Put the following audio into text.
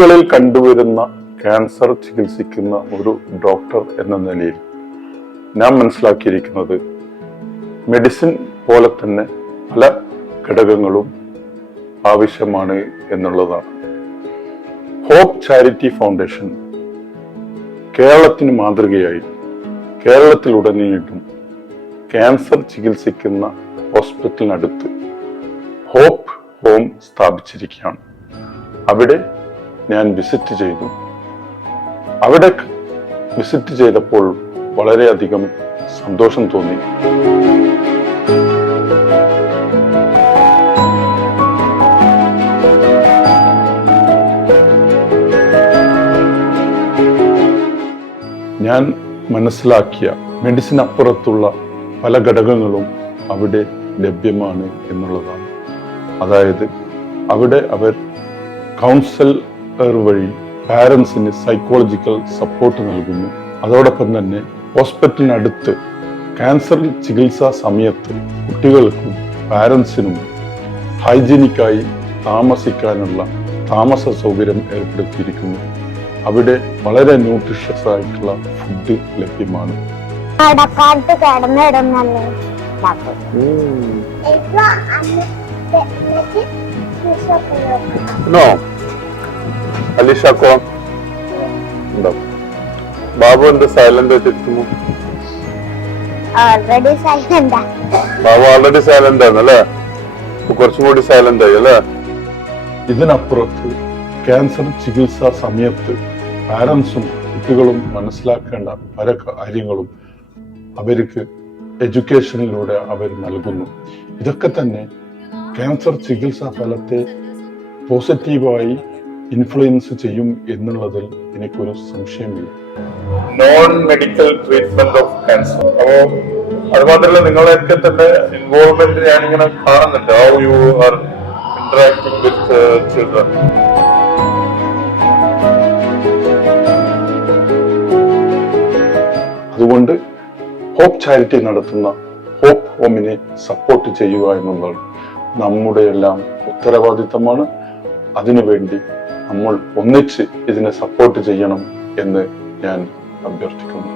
കുട്ടികളിൽ കണ്ടുവരുന്ന ക്യാൻസർ ചികിത്സിക്കുന്ന ഒരു ഡോക്ടർ എന്ന നിലയിൽ ഞാൻ മനസ്സിലാക്കിയിരിക്കുന്നത് മെഡിസിൻ പോലെ തന്നെ പല ഘടകങ്ങളും ആവശ്യമാണ് എന്നുള്ളതാണ്. ഹോപ്പ് ചാരിറ്റി ഫൗണ്ടേഷൻ കേരളത്തിന് മാതൃകയായി കേരളത്തിലുടനീളം ക്യാൻസർ ചികിത്സിക്കുന്ന ഹോസ്പിറ്റലിനടുത്ത് ഹോപ്പ് ഹോം സ്ഥാപിച്ചിരിക്കുകയാണ്. അവിടെ ഞാൻ വിസിറ്റ് ചെയ്തു. അവിടെ വിസിറ്റ് ചെയ്തപ്പോൾ വളരെയധികം സന്തോഷം തോന്നി. ഞാൻ മനസ്സിലാക്കിയ മെഡിസിൻ അപ്പുറത്തുള്ള പല ഘടകങ്ങളും അവിടെ ലഭ്യമാണ് എന്നുള്ളതാണ്. അതായത് അവിടെ അവർ കൗൺസിലർ വഴി പാരൻസിന് സൈക്കോളജിക്കൽ സപ്പോർട്ട് നൽകുന്നു. അതോടൊപ്പം തന്നെ ഹോസ്പിറ്റലിനടുത്ത് ക്യാൻസർ ചികിത്സാ സമയത്ത് കുട്ടികൾക്കും പാരൻസിനും ഹൈജീനിക്കായി താമസിക്കാനുള്ള താമസ സൗകര്യം ഏർപ്പെടുത്തിയിരിക്കുന്നു. അവിടെ വളരെ ന്യൂട്രീഷ്യസ് ആയിട്ടുള്ള ഫുഡ് ലഭ്യമാണ്. അലിഷാക്കോ ഉണ്ടോ? ബാബു എന്ത് സൈലന്റ് ആയിട്ടിരിക്കുന്നു? ബാബു ഓൾറെഡി സൈലന്റ് ആണ് അല്ലേ? കുറച്ചും കൂടി സൈലന്റ് ആയി അല്ലേ? ഇതിനപ്പുറത്ത് ക്യാൻസർ ചികിത്സാ സമയത്ത് പാരൻസും കുട്ടികളും മനസ്സിലാക്കേണ്ട പല കാര്യങ്ങളും അവർക്ക് എഡ്യൂക്കേഷനിലൂടെ അവർ നൽകുന്നു. ഇതൊക്കെ തന്നെ ക്യാൻസർ ചികിത്സാ ഫലത്തെ പോസിറ്റീവായി ഇൻഫ്ലുവൻസ് ചെയ്യും എന്നുള്ളതിൽ എനിക്കൊരു സംശയമില്ല. Non medical treatment of cancer. അപ്പോ അത് മാത്രമല്ല നിങ്ങളൊക്കെ തന്നെ ഇൻവോൾവ്മെന്റ് ഞാനിങ്ങനെ കാണുന്നുണ്ട്. How you are interacting with children. അതുകൊണ്ട് ഹോപ്പ് ചാരിറ്റി നടത്തുന്ന ഹോപ്പ് ഹോമിനെ സപ്പോർട്ട് ചെയ്യുക എന്നുള്ളത് നമ്മുടെ എല്ലാം ഉത്തരവാദിത്തമാണ്. അതിനുവേണ്ടി നമ്മൾ ഒന്നിച്ച് ഇതിനെ സപ്പോർട്ട് ചെയ്യണം എന്ന് ഞാൻ അഭ്യർത്ഥിക്കുന്നു.